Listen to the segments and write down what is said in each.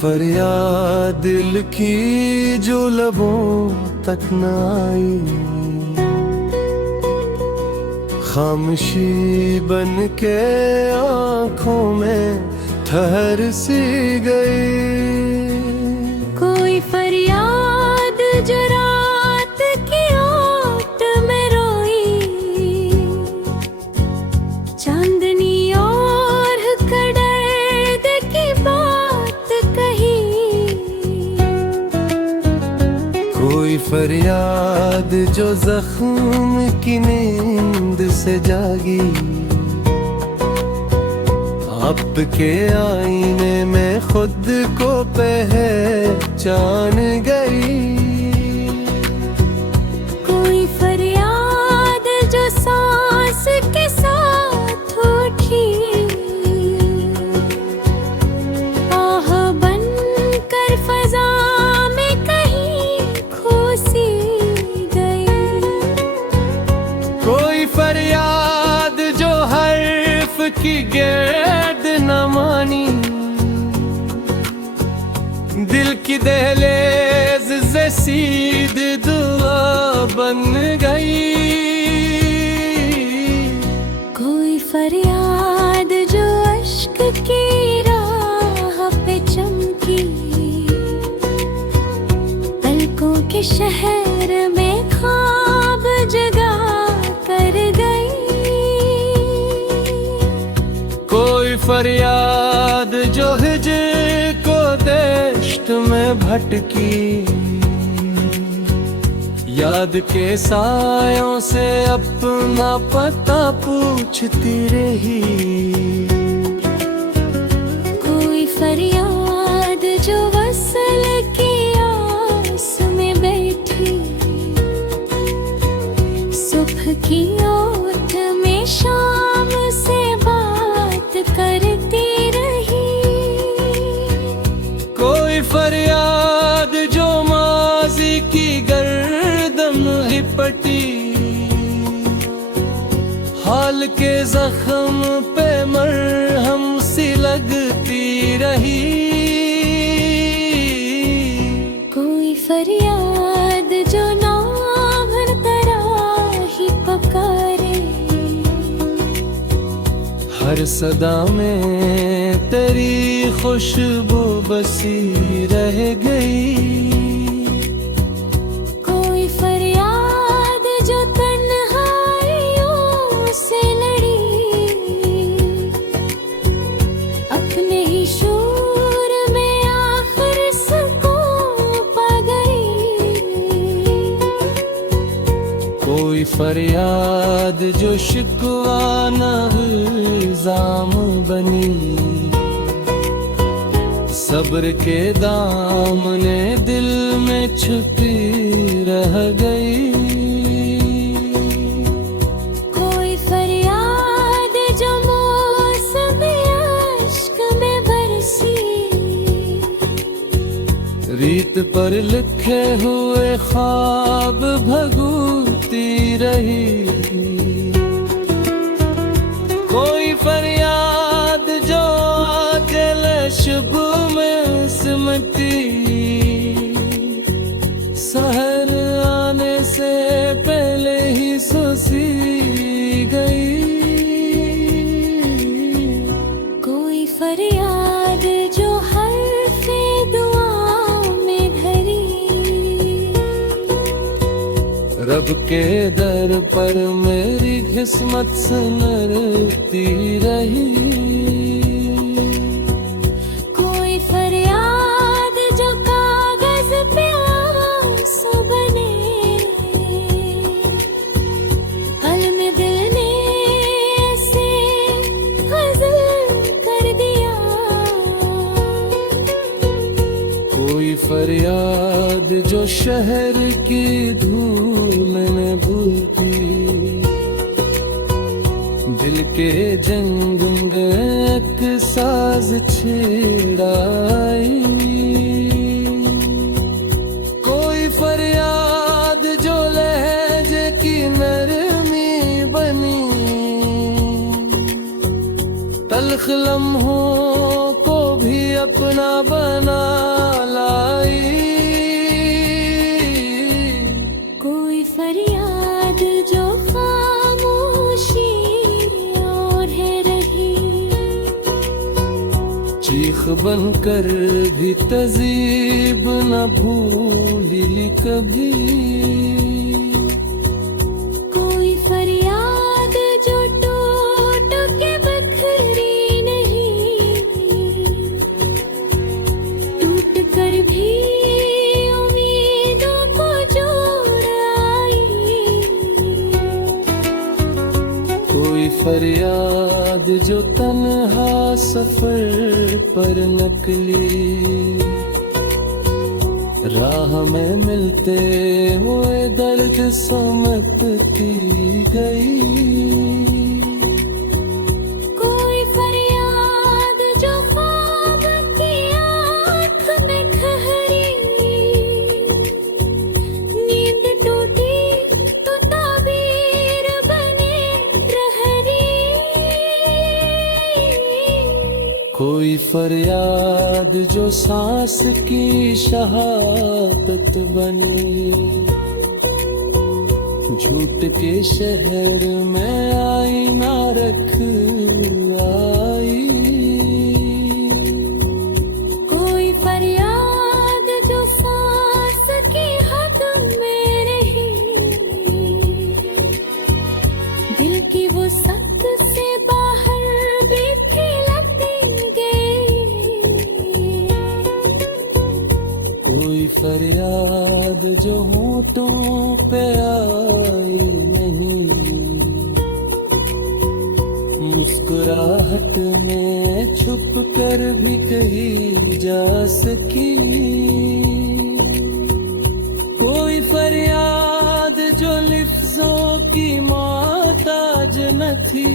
फरियाद दिल की जो लबों तक न आई, खामोशी बन के आँखों में ठहर सी गई। कोई फरियाद जो रात की ओट में रोई, चांदनी और कड़द की बात कही। कोई फरियाद जो जख्म की नींद से जागी, आपके आईने में खुद को पहचान गई। कोई फरियाद जो सांस के साथ उठी, आह बनकर फजा में कहीं खो सी गई। कोई फरियाद जो हर्फ की गिर्द न मानी, दिल की दहलीज से सीधी दुआ बन गई। कोई फरियाद जो अश्क की राह पे चमकी, पलकों के शहर में ख्वाब जगा कर गई। कोई फरियाद जो हिजर को दश्त में भटकी, याद के सायों से अपना पता पूछती रही। कोई फरियाद जो वसल की आस में बैठी, सुबह की ओट में शाम से बात करती रही। कोई फरियाद जो माजी की गर्दन लिपटी, हाल के जख्म पे मरहम सी लगती रही। कोई फरियाद जो नाम तरह ही पकारे, हर सदा में तेरी खुशबू बसी रह गई। कोई फरियाद जो तन्हाइयों से लड़ी, अपने ही शोर में आखिर सुकून पा गई। कोई फरियाद जो शिकवा न इल्जाम बनी, सब्र के दामने दिल में छुपी रह गई। कोई फरियाद जो मौसम अश्क में बरसी, रीत पर लिखे हुए ख्वाब भगूती रही। कोई फरियाद जो आजल शुभ में सिमटी, सहर आने से पहले ही सोसी गई। कोई फरियाद जो हर्फ़े दुआ में भरी, रब के दर पर मेरी किस्मत सनरती रही। कोई फरियाद जो कागज पे आंसू बने, कलम दिल ने ऐसे गज़ल कर दिया। कोई फरियाद जो शहर की धूल में भूलती, दिल के जंग में एक साज छेड़ाई। कोई फरियाद जो लहजे की नरमी बनी, तल्ख लम्हों को भी अपना बना लाई। कोई फरियाद जो खामोशी और है रही, चीख बनकर भी तज़ीब न भूली कभी। कोई फरियाद जो टूट के बखरी नहीं, टूट कर भी उम्मीदों को जोड़ आई। कोई फरियाद जो तन्हा सफर पर नकली, राह में मिलते हुए दर्द समझती गई। कोई फरियाद जो ख्वाब की आँख में ठहरी, नींद टूटी तो ताबीर बने प्रहरी। कोई फरियाद जो सांस की शहादत बनी, झूठ के शहर में आईना रख आई। कोई फरियाद जो सांस की हद में रही, दिल की वो सख्त से बाहर भी खिलती गई। कोई फरियाद जो होठों पे आई नहीं, मुस्कुराहट में छुप कर भी कही जा सकी। कोई फरियाद जो लिफ्जों की मोहताज न थी,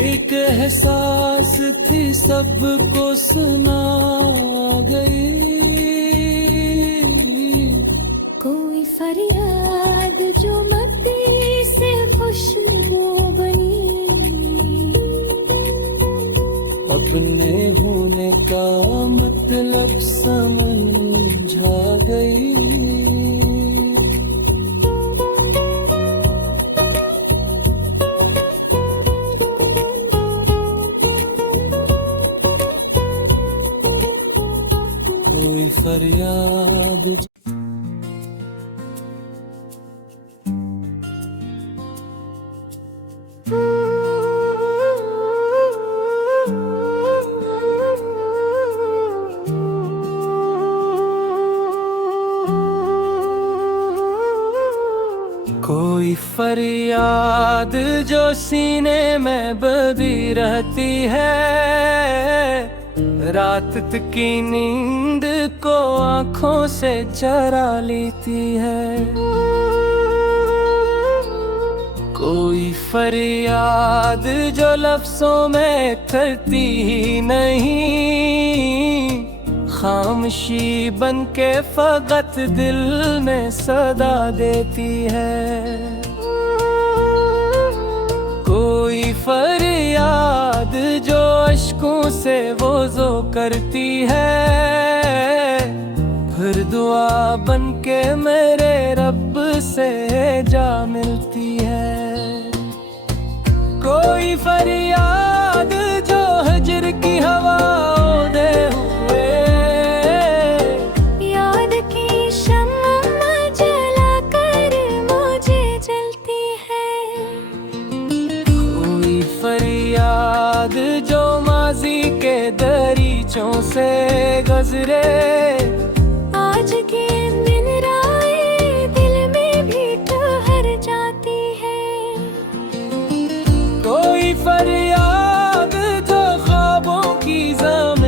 एक एहसास थी सबको सुना गई। कोई फरियाद जो मत्ती से खुशबू बनी, अपने होने का मतलब समझा गई। कोई फरियाद कोई फरियाद जो सीने में बदी रहती है, रात की नींद को आंखों से चरा लेती है। कोई फरियाद जो लफ्जों में करती ही नहीं, खामोशी बन के फकत दिल में सदा देती है। कोई फरियाद जो अश्कों से वज़ो करती है, फिर दुआ बन के मेरे रब से जा मिलती है। कोई फरियाद जो हजर की हवाओं दे हुए, याद की शम्मा जला कर मुझे जलती है। कोई फरियाद जो माजी के दरीचों से गुजरे, आज के दिन राय दिल में भी ठहर जाती है। कोई फरियाद जो ख्वाबों की ज़मीन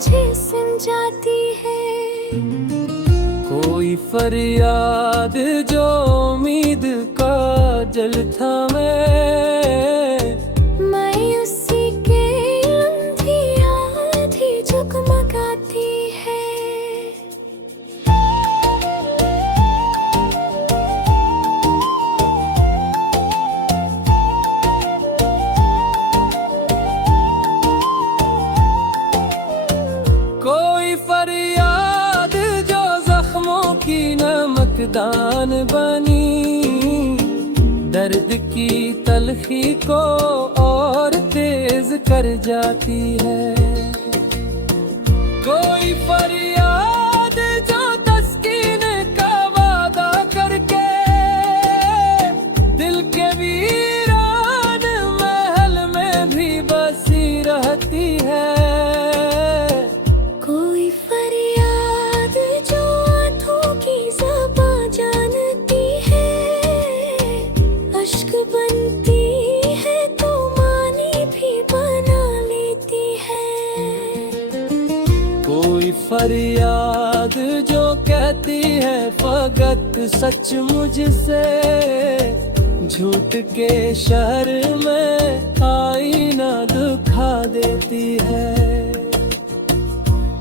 मुझे सुन जाती है। कोई फरियाद जो उम्मीद का जल था मैं उसी के अंधी आधी जगमगाती है। कोई फरियाद जो जख्मों की नमकदान बनी, दर्द की तलखी को और तेज कर जाती है। कोई फरियाद जो तस्कीन का वादा करके दिल के वीरान महल में भी बसी रहती है। कोई फरियाद जो आंखों की ज़बां जानती है, अश्क बनती है तो मानी भी बना लेती है। कोई फरियाद जो कहती है फकत सच मुझसे, झूठ के शहर में आईना दुखा देती है।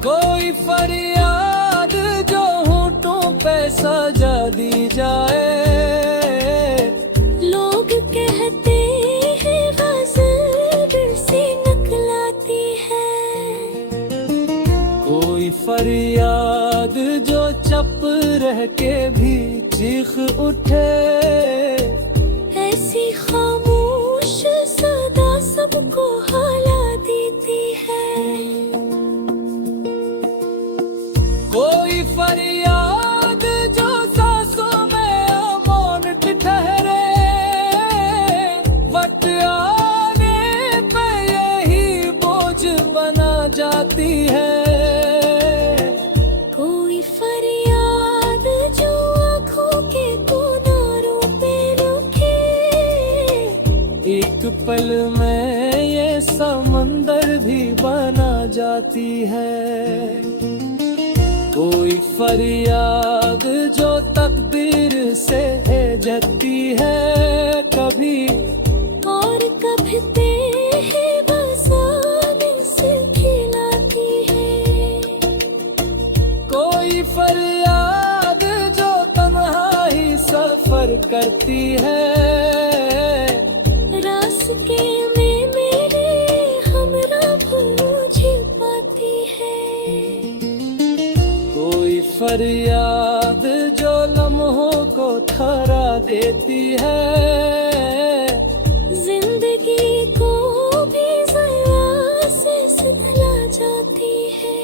कोई फरियाद जो होठों पे सजा दी जाए, लोग कहते हैं गज़ल से नकलाती है। कोई फरियाद जो चुप रह के भी चीख उठे, ऐसी खामोश सदा सबको हिला देती है। कोई फरियाद जो सांसों में मौन ठहरे, वक्त आने पे यही बोझ बना जाती है। कोई फरियाद जो आँखों के किनारों पे रुके, एक पल में ये समंदर भी बना जाती है। कोई फरियाद जो तकदीर से जती है कभी, और कभी बेबसानी से खिलाती है। कोई फरियाद जो तन्हाई सफर करती है, रास्ते में मेरे हमरा मुझे पाती है। कोई फरियाद जो लम्हों को थरा देती है, जिंदगी को भी ज़रा से सितला जाती है।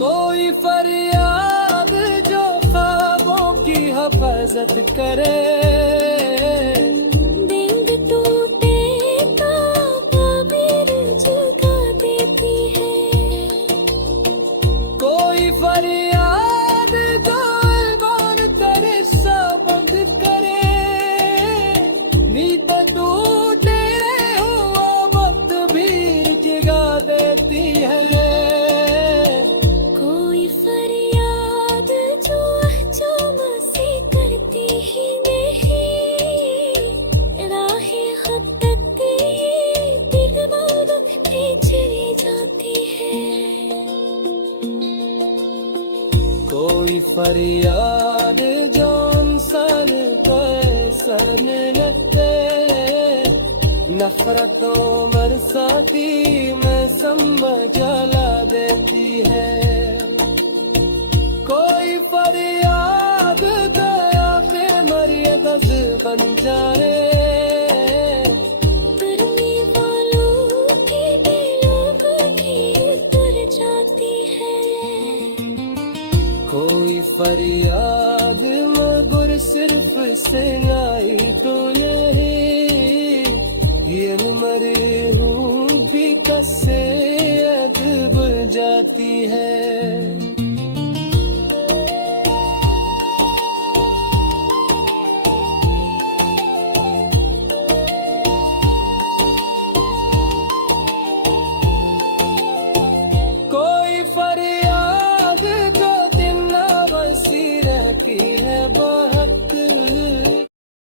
कोई फरियाद जो ख्वाबों की हिफाजत करे, नींद टूटे ताबीर जगा देती है। कोई फरियाद जो ऐबान करे सबंद करे, नींद टूटे हुआ वक्त भी जगा देती है। कोई फरियाद जो से करती ही नहीं, राहें हद तक दिल वक्त पे चली जाती है। कोई फरियाद जो इंसान को सन लगते, नफरतों बरसाती में संभल जला देती है। कोई फरियाद दया के मरिए गज बन जाए, करने वालों के दिलों की उतर जाती है। कोई फरियाद मगर सिर्फ सिलाई तो नहीं, ये मरे हूँ भी कससे अदब जाती है।